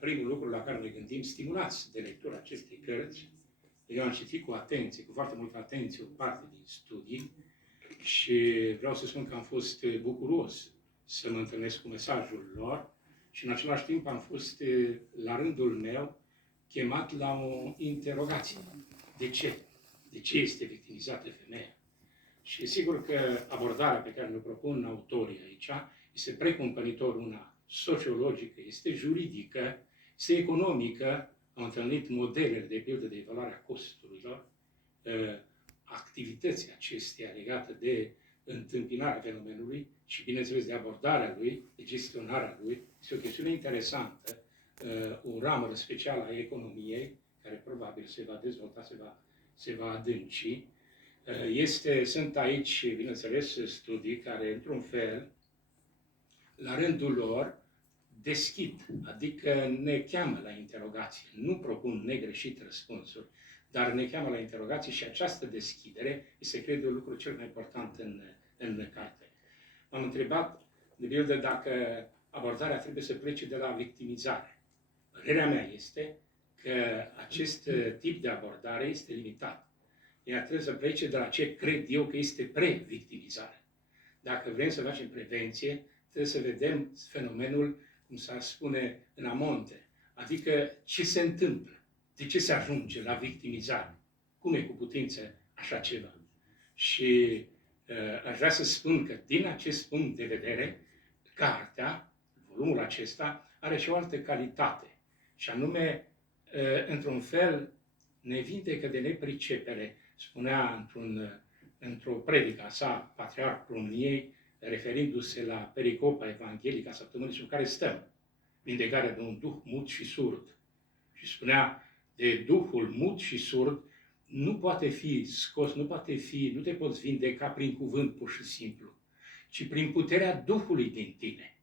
primul lucru la care ne gândim, stimulați de lectura acestei cărți. Eu am citit cu atenție, cu foarte multă atenție, o parte din studii și vreau să spun că am fost bucuros să mă întâlnesc cu mesajul lor și în același timp am fost, la rândul meu, chemat la o interogație. De ce? De ce este victimizată femeia? Și sigur că abordarea pe care ne propun autorii aici este precumpănitor una sociologică, este juridică, este economică. Am întâlnit modelele de pildă de evaluare a costurilor, activității acesteia legate de întâmpinarea fenomenului și, bineînțeles, de abordarea lui, de gestionarea lui. Este o chestiune interesantă, o ramură specială a economiei, care probabil se va dezvolta, se va adânci. Sunt aici, bineînțeles, studii care, într-un fel, la rândul lor, deschid, adică ne cheamă la interogație. Nu propun negreșit răspunsuri, dar ne cheamă la interogație și această deschidere este, cred eu, lucrul cel mai important în carte. M-am întrebat, de pildă, dacă abordarea trebuie să plece de la victimizare. Părerea mea este că acest tip de abordare este limitat. Ea trebuie să plece de la ce cred eu că este pre-victimizare. Dacă vrem să facem prevenție, trebuie să vedem fenomenul, cum s-ar spune, în amonte. Adică ce se întâmplă, de ce se ajunge la victimizare, cum e cu putință așa ceva. Și aș vrea să spun că din acest punct de vedere, cartea, volumul acesta, are și o altă calitate. Și anume, într-un fel, ne vindecă de nepricepere. Spunea într-o predică a sa, Patriarhul României, referindu-se la pericopa evanghelică a săptămânii în care stăm, vindecarea de un duh mut și surd. Și spunea, de duhul mut și surd nu poate fi scos, nu te poți vindeca prin cuvânt pur și simplu, ci prin puterea Duhului din tine.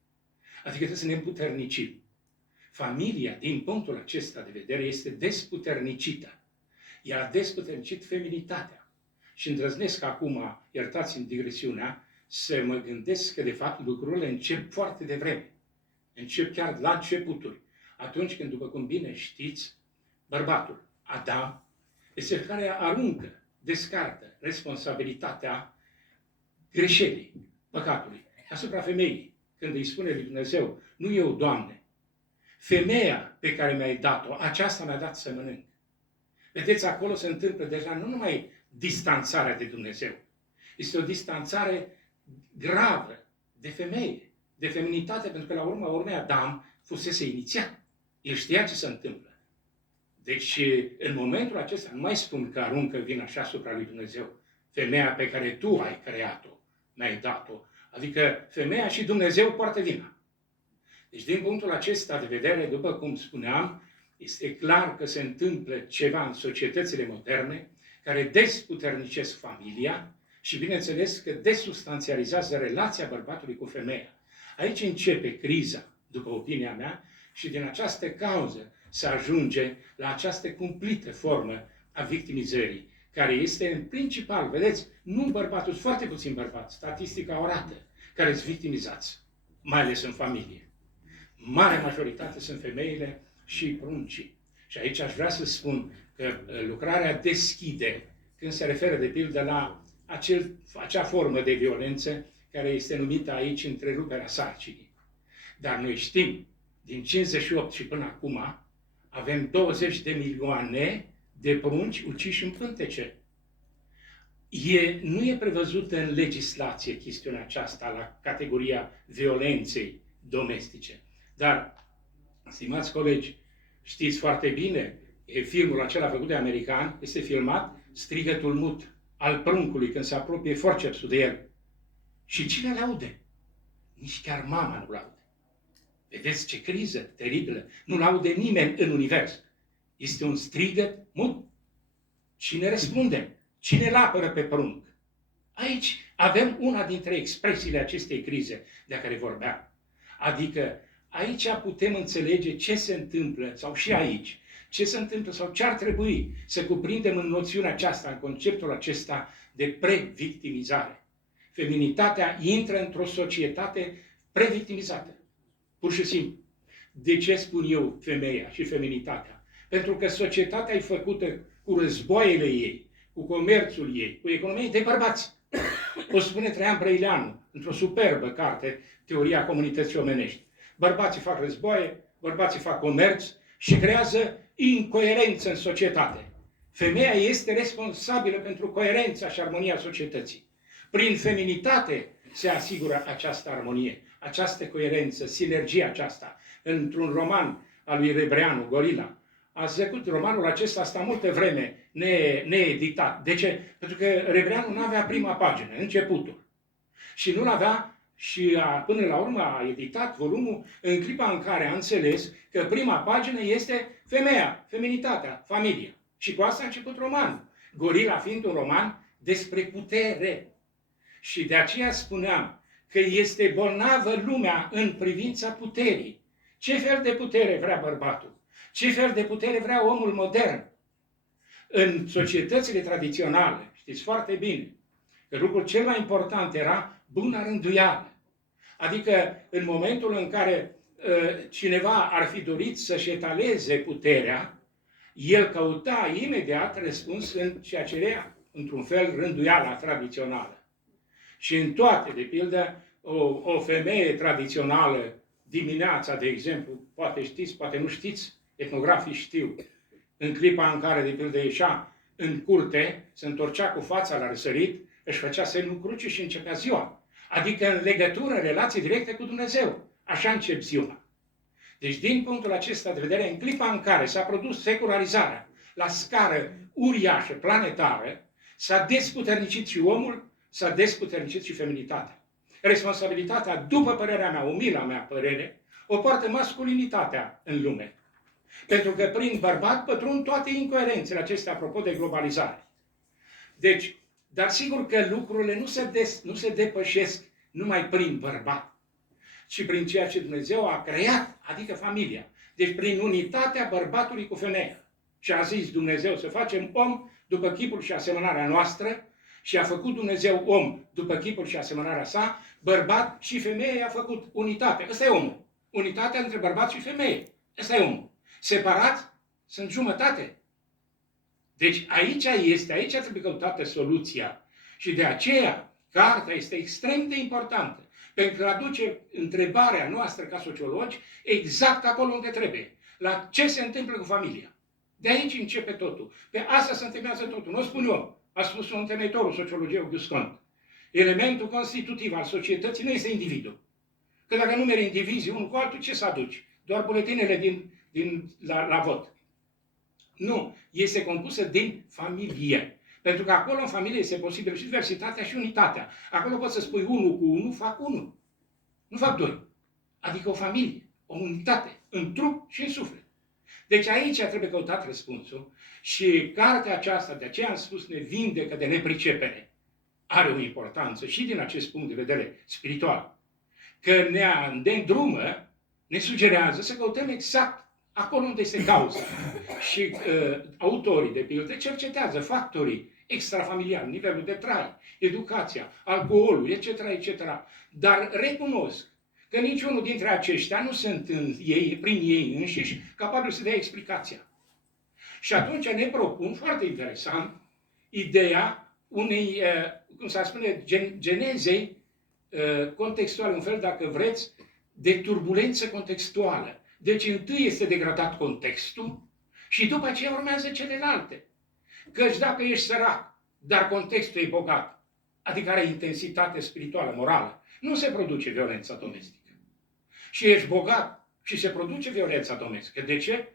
Adică trebuie să ne împuternicim. Familia, din punctul acesta de vedere, este desputernicită. Ea a desputernicit feminitatea. Și îndrăznesc acum, iertați-mi digresiunea, să mă gândesc că, de fapt, lucrurile încep foarte devreme. Încep chiar la începuturi. Atunci când, după cum bine știți, bărbatul, Adam, este cel care aruncă, descarcă responsabilitatea greșelii, păcatului, asupra femeii. Când îi spune lui Dumnezeu, nu eu, Doamne, femeia pe care mi-ai dat-o, aceasta mi-a dat să mănânc. Vedeți, acolo se întâmplă deja nu numai distanțarea de Dumnezeu. Este o distanțare gravă de femeie, de feminitate, pentru că la urma urmei Adam fusese inițiat. El știa ce se întâmplă. Deci, în momentul acesta, nu mai spun că aruncă vina așa asupra lui Dumnezeu. Femeia pe care tu ai creat-o, mi-ai dat-o. Adică femeia și Dumnezeu poartă vina. Deci, din punctul acesta de vedere, după cum spuneam, este clar că se întâmplă ceva în societățile moderne care desputernicesc familia și, bineînțeles, că desubstanțializează relația bărbatului cu femeia. Aici începe criza, după opinia mea, și din această cauză se ajunge la această cumplită formă a victimizării, care este în principal, vedeți, nu bărbatul, foarte puțin bărbați, statistica arată, care sunt victimizați, mai ales în familie. Marea majoritate sunt femeile și pruncii. Și aici aș vrea să spun că lucrarea deschide, când se referă de pildă la acea formă de violență care este numită aici întreruperea sarcinii. Dar noi știm, din 58 și până acum, avem 20 de milioane de prunci uciși în pântece. Nu e prevăzută în legislație chestiunea aceasta la categoria violenței domestice. Dar, stimați colegi, știți foarte bine, filmul acela făcut de american este filmat strigătul mut al pruncului când se apropie forcepsul de el. Și cine l-aude? Nici chiar mama nu l-aude. Vedeți ce criză teribilă! Nu l-aude nimeni în univers. Este un strigăt mut. Cine răspunde? Cine îl apără pe prunc? Aici avem una dintre expresiile acestei crize de care vorbeam. Adică aici putem înțelege ce se întâmplă, sau și aici, ce se întâmplă sau ce ar trebui să cuprindem în noțiunea aceasta, în conceptul acesta de previctimizare. Feminitatea intră într-o societate previctimizată. Pur și simplu. De ce spun eu femeia și feminitatea? Pentru că societatea e făcută cu războaiele ei, cu comerțul ei, cu economia de bărbați. O spune Traian Brăileanu într-o superbă carte, Teoria comunității omenești. Bărbații fac războaie, bărbații fac comerț și creează incoerență în societate. Femeia este responsabilă pentru coerența și armonia societății. Prin feminitate se asigură această armonie, această coerență, sinergia aceasta. Într-un roman al lui Rebreanu, Gorila, a trecut romanul acesta asta multă vreme needitat. De ce? Pentru că Rebreanu nu avea prima pagină, începutul. Și nu l-avea și până la urmă a editat volumul în clipa în care a înțeles că prima pagină este femeia, feminitatea, familia. Și cu asta a început romanul. Gorila fiind un roman despre putere. Și de aceea spuneam că este bolnavă lumea în privința puterii. Ce fel de putere vrea bărbatul? Ce fel de putere vrea omul modern? În societățile tradiționale, știți foarte bine, că lucrul cel mai important era buna rânduială. Adică în momentul în care cineva ar fi dorit să-și etaleze puterea, el căuta imediat răspuns în ceea ce era, într-un fel, rânduiala tradițională. Și în toate, de pildă, o femeie tradițională, dimineața, de exemplu, poate știți, poate nu știți, etnografii știu, în clipa în care, de pildă, ieșea în curte, se întorcea cu fața la răsărit, își făcea semnul crucii și începea ziua. Adică în legătură, în relație directă cu Dumnezeu. Așa încep ziua. Deci, din punctul acesta de vedere, în clipa în care s-a produs secularizarea la scară uriașă, planetară, s-a desputernicit și omul, s-a desputernicit și feminitatea. Responsabilitatea, după părerea mea, umila mea părere, o poartă masculinitatea în lume. Pentru că prin bărbat pătrund toate incoerențele acestea, apropo de globalizare. Deci, dar sigur că lucrurile nu se depășesc numai prin bărbat, ci prin ceea ce Dumnezeu a creat, adică familia. Deci prin unitatea bărbatului cu femeia. Și a zis Dumnezeu să facem om după chipul și asemănarea noastră și a făcut Dumnezeu om după chipul și asemănarea sa, bărbat și femeie i-a făcut unitate. Ăsta e omul. Unitatea între bărbat și femeie. Ăsta e omul. Separați sunt jumătate. Deci aici trebuie căutată soluția. Și de aceea, cartea este extrem de importantă. Pentru că aduce întrebarea noastră ca sociologi exact acolo unde trebuie. La ce se întâmplă cu familia. De aici începe totul. Pe asta se întemeiază totul. Nu o spun eu. A spus un temeitorul sociologiei Auguste Comte. Elementul constitutiv al societății nu este individul. Că dacă numeri indivizii unul cu altul, ce să aduci? Doar buletinele la vot. Nu. Este compusă din familie. Pentru că acolo în familie este posibil și diversitatea și unitatea. Acolo poți să spui unul cu unul, fac unul. Nu fac doi. Adică o familie, o unitate, în trup și în suflet. Deci aici trebuie căutat răspunsul și cartea aceasta, de aceea am spus, ne vindecă de nepricepere. Are o importanță și din acest punct de vedere spiritual. Că ne îndrumă, ne sugerează să căutăm exact acolo unde este cauza. Și autorii, de pildă, cercetează factorii extrafamiliari, nivelul de trai, educația, alcoolul, etc., etc. Dar recunosc că niciunul dintre aceștia nu sunt prin ei înșiși capabili să dea explicația. Și atunci ne propun, foarte interesant, ideea unei, cum s-ar spune, genezei contextuale, un fel, dacă vreți, de turbulență contextuală. Deci întâi este degradat contextul și după aceea urmează celelalte. Căci dacă ești sărac, dar contextul e bogat, adică are intensitate spirituală, morală, nu se produce violența domestică. Și ești bogat și se produce violența domestică. De ce?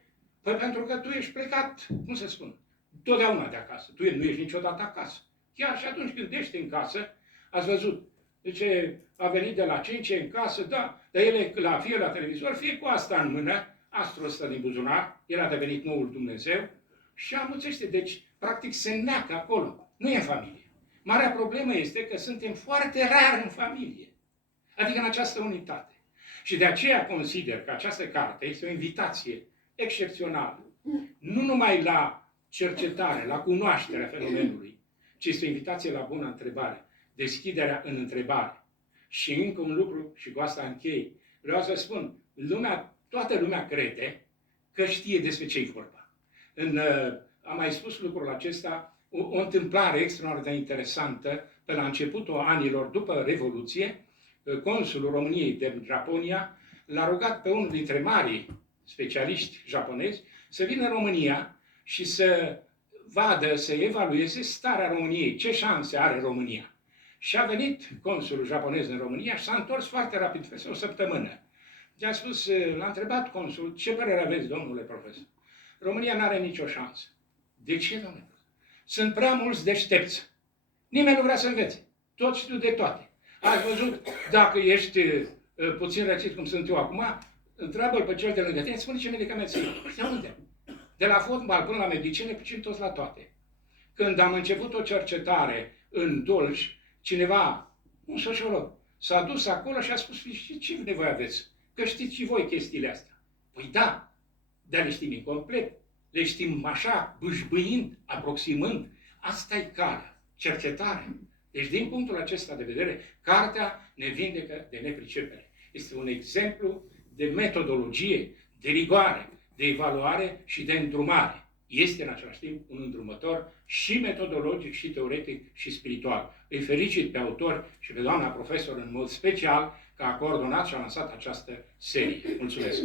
Păi pentru că tu ești plecat, cum se spune, totdeauna de acasă. Tu nu ești niciodată acasă. Chiar și atunci când ești în casă, ați văzut, zice, a venit de la 5 în casă, da, dar ele fie la televizor, fie cu asta în mână, astfel ăsta din buzunar, el a devenit noul Dumnezeu și amuțește. Deci, practic, se neacă acolo. Nu e în familie. Marea problemă este că suntem foarte rar în familie. Adică în această unitate. Și de aceea consider că această carte este o invitație excepțională. Nu numai la cercetare, la cunoașterea fenomenului, ci este o invitație la bună întrebare. Deschiderea în întrebare. Și încă un lucru, și cu asta închei. Vreau să spun, lumea Toată lumea crede că știe despre ce e vorba. Am mai spus lucrul acesta, o întâmplare extraordinar de interesantă, pe la începutul anilor după Revoluție, consulul României de Japonia l-a rugat pe unul dintre marii specialiști japonezi să vină în România și să vadă, să evalueze starea României, ce șanse are România. Și a venit consulul japonez în România și s-a întors foarte rapid, peste o săptămână. I-a spus, l-a întrebat consul, ce părere aveți, domnule profesor? România nu are nicio șansă. De ce, domnule? Sunt prea mulți deștepți. Nimeni nu vrea să învețe. Toți știu de toate. Ai văzut, dacă ești puțin răcit cum sunt eu acum, întreabă-l pe cel de lângă tine, spune ce medicament să iei. De unde? De la fotbal până la medicină, puțin toți la toate. Când am început o cercetare în Dolj, cineva, un sociolog, s-a dus acolo și a spus, și ce nevoie aveți? Că știți și voi chestiile astea. Păi da, dar le știm incomplet. Le știm așa, bâșbâind, aproximând. Asta e calea, cercetarea. Deci, din punctul acesta de vedere, cartea ne vindecă de nepricepere. Este un exemplu de metodologie, de rigoare, de evaluare și de îndrumare. Este în același timp un îndrumător și metodologic, și teoretic, și spiritual. Îi felicit pe autor și pe doamna profesor în mod special că a coordonat și a lansat această serie. Mulțumesc!